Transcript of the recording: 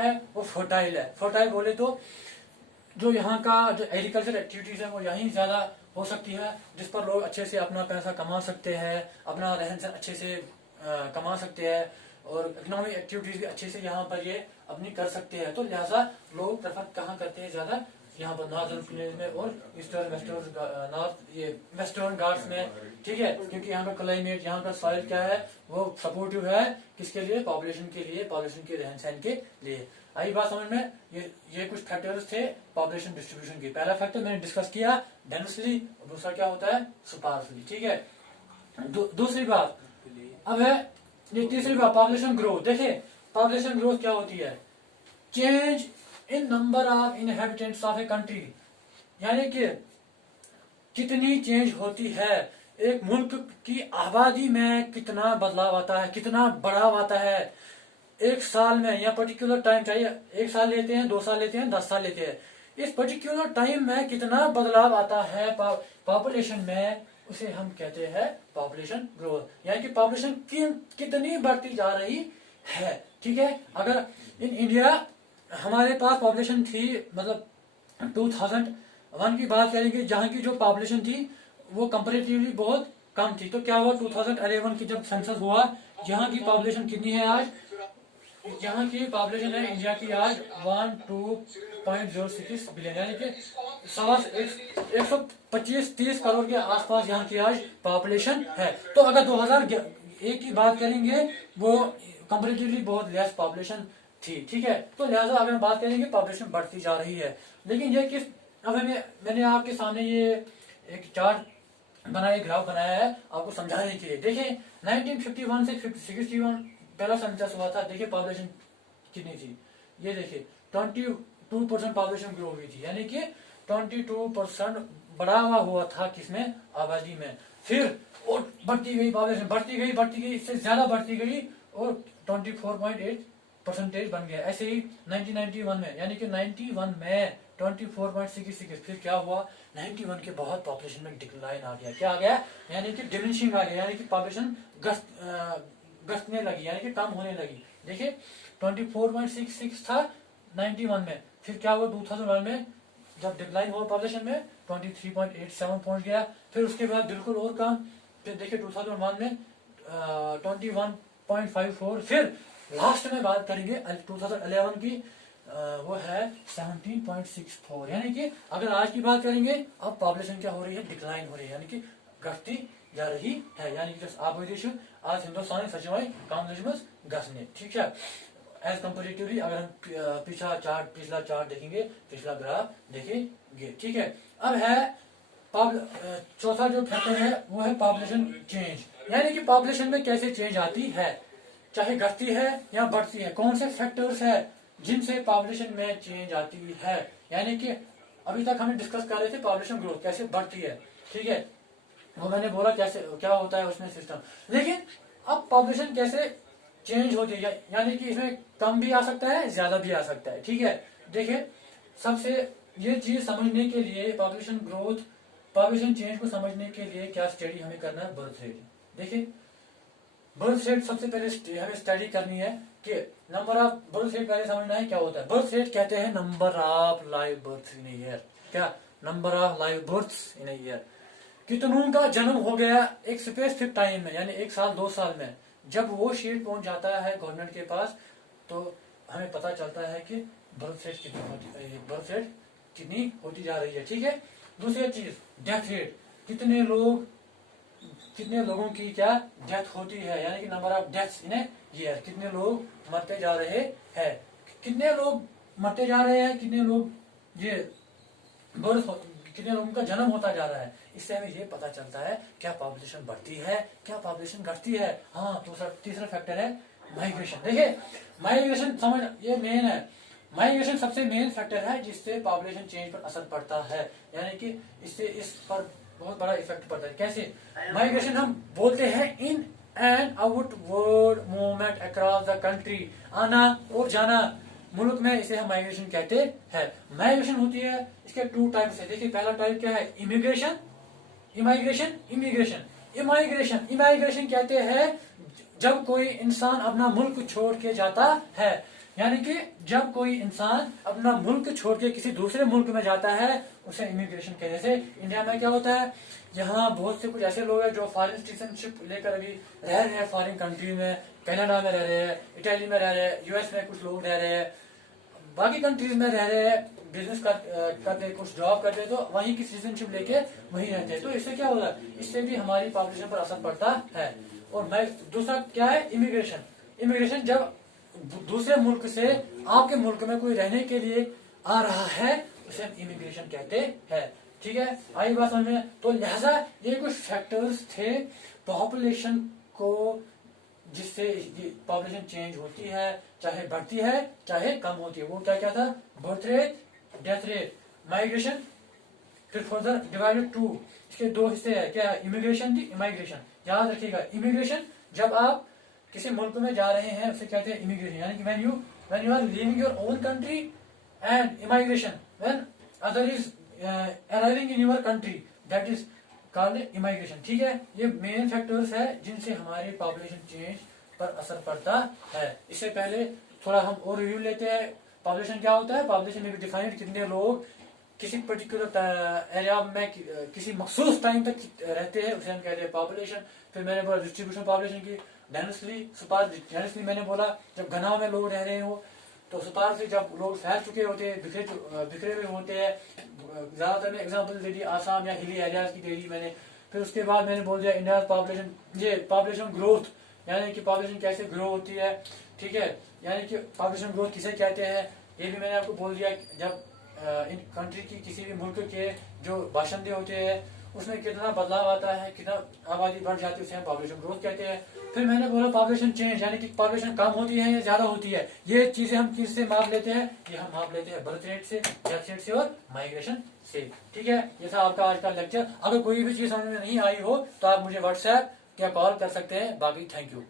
है वो फर्टाइल है। फर्टाइल बोले तो जो यहाँ का जो एग्रीकल्चर एक्टिविटीज है वो यहीं ज्यादा हो सकती है, जिस पर लोग अच्छे से अपना पैसा कमा सकते हैं, अपना रहन सहन अच्छे से कमा सकते हैं और इकोनॉमिक एक्टिविटीज भी अच्छे से यहाँ पर ये अपनी कर सकते हैं। तो लिहाजा लोग प्रेफर कहाँ करते हैं ज्यादा, यहाँ पर नॉर्दर्न प्लेन्स में और ईस्टर्न वेस्टर्न नॉर्थ ये वेस्टर्न घाट्स में, ठीक है, क्योंकि यहाँ का क्लाइमेट, यहाँ का सॉइल क्या है वो सपोर्टिव है किसके लिए, पॉपुलेशन के लिए, पॉपुलेशन के रहन सहन के लिए। आई बात समझ में। ये कुछ फैक्टर्स थे पॉपुलेशन डिस्ट्रीब्यूशन के। पहला फैक्टर मैंने डिस्कस किया डेंसली, और दूसरा क्या होता है स्पार्सली, ठीक है। दूसरी बात अब है ये तीसरी बात पॉपुलेशन ग्रोथ। देखिए पॉपुलेशन ग्रोथ क्या होती है, change in number of inhabitants of a country, यानी कि कितनी चेंज होती है एक मुल्क की आबादी में, कितना बदलाव आता है, कितना बढ़ाव आता है एक साल में, या पर्टिकुलर टाइम चाहिए, एक साल लेते हैं, 2 साल लेते हैं, 10 साल लेते हैं, इस पर्टिकुलर टाइम में कितना बदलाव आता है पॉपुलेशन में, उसे हम कहते हैं पॉपुलेशन ग्रोथ, यानी कि पॉपुलेशन कितनी बढ़ती जा रही है, ठीक है। अगर इन इंडिया हमारे पास पॉपुलेशन थी, मतलब 2001 की बात करेंगे, जहां की जो पॉपुलेशन थी वो कंपैरेटिवली बहुत कम थी, तो क्या हुआ 2011 की जब सेंसस हुआ, यहाँ की पॉपुलेशन कितनी है आज, यहाँ की पॉपुलेशन है इंडिया की आज 12.06 बिलियन, यानी कि 125-30 करोड़ के आसपास यहाँ की आज पॉपुलेशन है। तो अगर 2001 की बात करेंगे वो कंपैरेटिवली बहुत लेस पॉपुलेशन थी, ठीक है। तो लिहाजा अगर हम बात करेंगे पॉपुलेशन बढ़ती जा रही है, लेकिन ये किस, अब मैंने आपके सामने ये एक चार्ट बनाया, ग्राफ बनाया है आपको समझाने के लिए। देखिए 1951 से 61 पहला सेंसस हुआ था, देखिए पॉपुलेशन कितनी थी, ये देखिए 22% पॉपुलेशन ग्रो हुई थी, यानी कि 22% बढ़ावा हुआ था किसमें, आबादी में। फिर और बढ़ती गई पॉपुलेशन, बढ़ती गई, इससे ज्यादा बढ़ती गई और 24.8% बन गया। ऐसे ही 1991 में, यानी कि 91 में 24.66, फिर क्या हुआ 91 के बाद पॉपुलेशन में डिक्लाइन आ गया, क्या आ गया, यानी कि डिमिनिशिंग आ गया, यानी कि पॉपुलेशन घटने लगी, यानी कि कम होने लगी। देखिए 24.66 था 91 में, फिर क्या हुआ 2001 में जब डिक्लाइन हुआ पॉपुलेशन में 23.87 पहुंच गया, फिर उसके बाद बिल्कुल और कम, फिर देखिए 2001 में 21.54, फिर लास्ट में बात करेंगे 2011 की, वो है 17.64, यानी कि अगर आज की बात करेंगे अब पॉपुलेशन क्या हो रही है, डिक्लाइन हो रही है, यानी कि घटती जा रही है, यानी कि आबादी आज हिंदुस्तान सचिवाई कामकाज गसने, ठीक है। एज कंपेरेटिवली अगर हम पिछला चार्ट देखेंगे, पिछला ग्राफ देखेंगे, ठीक है। अब है चौथा जो फैक्टर है वो है पॉपुलेशन चेंज, यानी कि पॉपुलेशन में कैसे चेंज आती है, चाहे घटती है या बढ़ती है, कौन से फैक्टर्स है जिनसे पॉपुलेशन में चेंज आती है, यानी कि अभी तक हमने डिस्कस कर रहे थे पॉपुलेशन ग्रोथ कैसे बढ़ती है, ठीक है, वो मैंने बोला कैसे क्या होता है उसमें सिस्टम, लेकिन अब पॉपुलेशन कैसे चेंज होती है, यानी कि इसमें कम भी आ सकता है, ज्यादा भी आ सकता है, ठीक है। देखिए सबसे ये चीज समझने के लिए पॉपुलेशन ग्रोथ, पॉपुलेशन चेंज को समझने के लिए क्या स्टडी हमें करना है, बर्थ रेट। देखिए बर्थ रेट सबसे पहले हमें स्टडी करनी है कि नंबर ऑफ बर्थ रेट पहले समझना है क्या होता है। बर्थ रेट कहते हैं number of live birth in year, क्या number of live birth in year, कितनों का जन्म हो गया एक स्पेसिफिक टाइम में, यानी 1 साल 2 साल में, जब वो शीट पहुंच जाता है गवर्नमेंट के पास तो हमें पता चलता है कि बर्थ रेट कितनी होती जा रही है, ठीक है। दूसरी चीज डेथ रेट, कितने लोगों की क्या डेथ होती है, यानी कि number of deaths in a year, कितने लोग मरते जा रहे हैं, कितने लोग मरते जा रहे हैं, कितने लोग ये कितने लोगों का जन्म होता जा रहा है, इससे हमें ये पता चलता है क्या पॉपुलेशन बढ़ती है, क्या पॉपुलेशन घटती है। हाँ तीसरा फैक्टर है माइग्रेशन। देखिए माइग्रेशन समझ, ये मेन है, माइग्रेशन सबसे मेन फैक्टर है जिससे पॉपुलेशन चेंज पर असर पड़ता है, यानी कि इससे इस पर बहुत बड़ा इफेक्ट पड़ता है। कैसे माइग्रेशन हम बोलते हैं in and outward movement across the country, आना और जाना मुल्क में, इसे हम माइग्रेशन कहते हैं। माइग्रेशन होती है इसके 2 टाइप्स है। देखिए पहला टाइप क्या है, इमिग्रेशन, इमाइग्रेशन कहते हैं जब कोई इंसान अपना मुल्क छोड़ के जाता है, यानी कि जब कोई इंसान अपना मुल्क छोड़ के किसी दूसरे मुल्क में जाता है उसे इमिग्रेशन कहने से। इंडिया में क्या होता है, यहाँ बहुत से कुछ ऐसे लोग हैं जो फॉरेन सिटीजनशिप लेकर अभी रह रहे हैं फॉरेन कंट्री में, कनाडा में रह रहे हैं, इटली में रह रहे हैं, यूएस में कुछ लोग रह रहे हैं, बाकी कंट्रीज में रह रहे हैं, बिजनेस करते कुछ जॉब करते तो वहीं की सिटीजनशिप लेके वहीं रहते हैं। तो इससे क्या होगा, इससे भी हमारी पॉपुलेशन पर असर पड़ता है। और मैं दूसरा क्या है, इमिग्रेशन। इमिग्रेशन जब दूसरे मुल्क से आपके मुल्क में कोई रहने के लिए आ रहा है उसे हम इमिग्रेशन कहते हैं। ठीक है, आई बात समझ में। तो लिहाजा ये कुछ फैक्टर्स थे पॉपुलेशन को, जिससे पॉपुलेशन चेंज होती है, चाहे बढ़ती है चाहे कम होती है। वो क्या क्या था, birth rate, death rate, migration, फिर फर्दर डिवाइडेड टू, इसके दो हिस्से है, क्या इमिग्रेशन थी, इमाइग्रेशन। याद रखिएगा, इमिग्रेशन जब आप किसी मुल्क में जा रहे हैं उसे कहते हैं इमिग्रेशन, यानी कि when you are leaving your own country, and immigration when other is arriving in your country, that is called immigration। ठीक है, ये मेन फैक्टर्स है जिनसे हमारी पॉपुलेशन चेंज पर असर पड़ता है। इससे पहले थोड़ा हम और रिव्यू लेते हैं। पॉपुलेशन क्या होता है, पॉपुलेशन में भी डिफाइंड कितने लोग किसी पर्टिकुलर एरिया में किसी मखसूस टाइम तक रहते हैं उसे हम कहते हैं पॉपुलेशन। फिर मैंने बोला डिस्ट्रीब्यूशन पॉपुलेशन की, डेंसली स्पार्स। डेंसली मैंने बोला जब घना में लोग रह रहे हो, तो स्पार्सली जब लोग फैल चुके होते हैं, बिखरे हुए होते हैं। ज्यादातर मैं एग्जांपल दे दी आसाम या हिली एरियाज की दे दी मैंने। फिर उसके बाद मैंने बोल दिया इंडिया पॉपुलेशन, ये पॉपुलेशन ग्रोथ, यानी कि पॉपुलेशन कैसे ग्रो होती है। ठीक है, यानी कि पॉपुलेशन ग्रोथ किसे कहते हैं ये भी मैंने आपको बोल दिया। जब इन कंट्री की किसी भी मुल्क के जो बाशिंदे होते हैं उसमें कितना बदलाव आता है, कितना आबादी बढ़ जाती है, उसे हम पॉपुलेशन ग्रोथ कहते हैं। फिर मैंने बोला पॉपुलेशन चेंज, यानी कि पॉपुलेशन कम होती है या ज्यादा होती है। ये चीजें हम किससे माप लेते हैं, ये हम माप लेते हैं बर्थ रेट से, डेथ रेट से और माइग्रेशन से। ठीक है, ये था आपका आज का लेक्चर। अगर कोई भी चीज समझ में नहीं आई हो तो आप मुझे व्हाट्सएप या कॉल कर सकते हैं। बाकी थैंक यू।